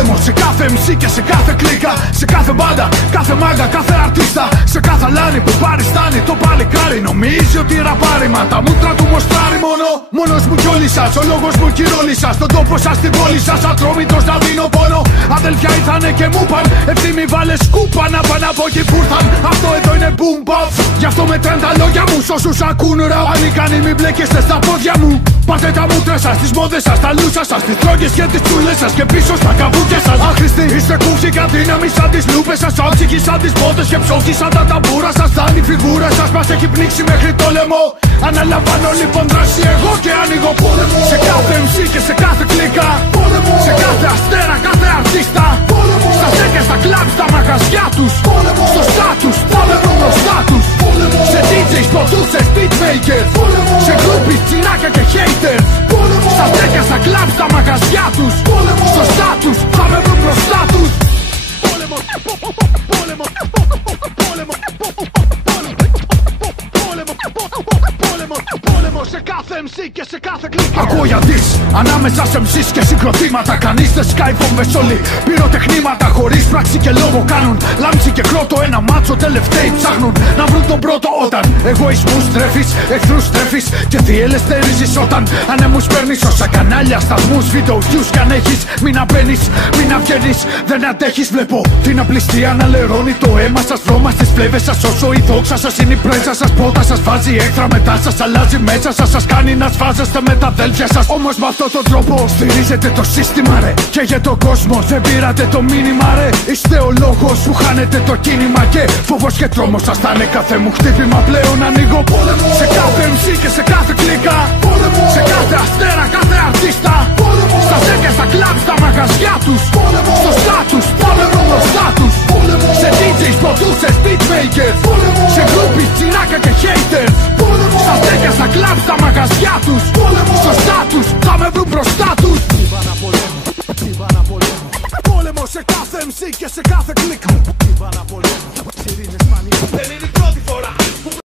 Πόλεμο σε κάθε MC και σε κάθε κλίκα. Σε κάθε μπάντα, κάθε μάγκα, κάθε αρτίστα. Σε κάθε λάνι που πάρει στάνει το παλικάρι. Νομίζει ότι ραπάρει, μα τα μούτρα του μοστράρει μόνο. Μόνος μου κι όλοι σας, ο λόγος μου κι η ρόλη σας. Στον τόπο σας, στην πόλη σας, ατρόμητος να δίνω πόνο. Αδελφιά ήρθανε και μου παν, ευθύμη βάλε σκούπα να πάνε από εκεί που ήρθαν. Αυτό εδώ είναι boom bap. Γι' αυτό μετράνε τα λόγια μου. Σ' όσους ακούν ραου, ανίκανοι μην μπλέκεστε στα πόδια μου. Πάτε τα μούτρα σας, τις μόδες σας, τα λούσα σας, τις τρόγες και τις τσούλες σας και πίσω στα καβούκια σας. Άχρηστοι είστε κούφοι και αδύναμοι σαν τις λούπες σας. Άψυχοι σαν τις πότες και ψόχοι σαν τα ταμπούρα σας. Σαν η φιγούρα σας μας έχει πνίξει μέχρι το λαιμό. Αναλαμβάνω λοιπόν δράση εγώ και ανοίγω πόλεμο. Σε κάθε MC και σε κάθε κλίκα. Πόλεμο. Σε κάθε αστέρα, κάθε αρτίστα. Πόλεμο. Στα στέκια, στα κλαμπ, στα μαγαζιά τους. Πόλεμο. Στο στάτους, πόλεμο μπροστά τους. Σε DJs, producers, beatmakers. Πόλεμο. Σε groupies, τσιράκια και haters. Πόλεμο. Στα στέκια, στα κλαμπ, στα μαγαζιά τους. Πόλεμο. Στο στάτους, θα με βρουν μπροστά τους. Πόλεμο. Πόλεμο. Πόλεμο. Πόλεμο σε κάθε MC και σε κάθε κλίκα. Ακούω για δις ανάμεσα σε MCs και συγκροτήματα. Κανείς δεν σκάει βόμβες, όλοι πυροτεχνήματα. Χωρίς πράξη και λόγο κάνουν λάμψη και κρότο. Ένα μάτσο τελευταίοι ψάχνουν να βρουν τον πρώτο. Όταν εγωισμούς τρέφεις, εχθρούς τρέφεις και διελευθερίζεις. Όταν ανέμους παίρνεις όσα κανάλια, σταθμούς, βίντεο views κι αν έχεις. Μην απαίνεις, μην βγαίνεις, δεν αντέχεις. Βλέπω την απληστία να λερώνει το αίμα σας. Βρώμα στις φλέβες σας όσο η δόξα σας είναι η πρέζα σας. Πρώτα σας βάζει έκτρα, μετά σας αλλάζει μέσα σας. Σας κάνει να σφάζεστε με τα αδέλφια σας. Όμως με αυτόν τον τρόπο στηρίζετε το σύστημα ρε. Και για τον κόσμο δεν πήρατε το μήνυμα ρε. Είστε ο λόγος που χάνετε το κίνημα. Και φόβος και τρόμος σας θα είναι κάθε μου χτύπημα. Πλέον ανοίγω πόλεμο. Σε κάθε MC και σε κάθε κλίκα. Πόλεμο. Σε κάθε αστέρα, κάθε αρτίστα. Πόλεμο. Στα στέκια, στα κλαμπ, στα μαγαζιά τους. Πόλεμο. Στο στάτους, πόλεμο μπροστά τους. Σε DJs, producers, beatmakers. Πόλεμο. Σε groupies, τσιράκια και haters. Πόλεμο. Στα στέκια, στα κλαμπ, στα μαγαζιά τους. Πόλεμο. Στο στάτους, θα με βρουν μπροστά τους. Πόλεμο σε κάθε MC και σε κάθε κλίκα.